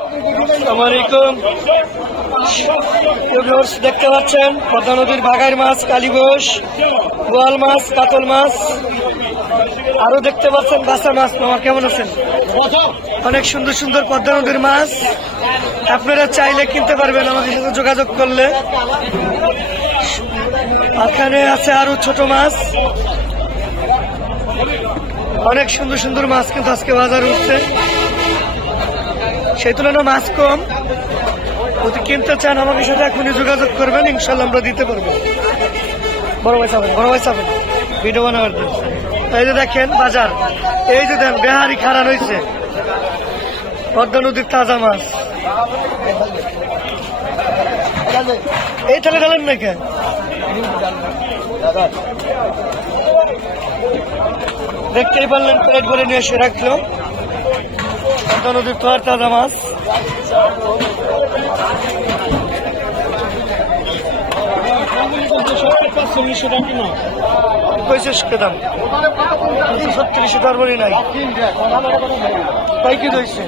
আসসালামু আলাইকুম। দেখতে পাচ্ছেন পদ্মা নদীর বাঘাইর মাছ, কালীবোস, বোয়াল মাছ, কাতল মাছ, আরো দেখতে পাচ্ছেন বাসা মাছ। মামা কেমন আছেন? অনেক সুন্দর সুন্দর পদ্মা নদীর মাছ আপনারা চাইলে কিনতে পারবেন আমাদের সাথে যোগাযোগ করলে। এখানে আছে আরো ছোট মাছ, অনেক সুন্দর সুন্দর মাছ কিন্তু আজকে বাজার উঠছে, সেই তুলনায় মাছ কম। যদি কিনতে চান আমাদের সাথে এখনই যোগাযোগ করবেন, ইনশাল্লাহ আমরা দিতে পারবো। বড় ভাই চাবেন ভিডিও বানাবার জন্য। এই যে দেখেন বাজার, এই যে দেন বেহারি খারান হয়েছে পদ্মা নদীর তাজা মাছ। এই তাহলে গেলেন না কেন? দেখতেই পারলেন প্লেট ভরে নিয়ে এসে রাখলো পদ্মা নদীর তাজা মাছ। দাম 36 টাকা নাই, কয় কি হয়েছে?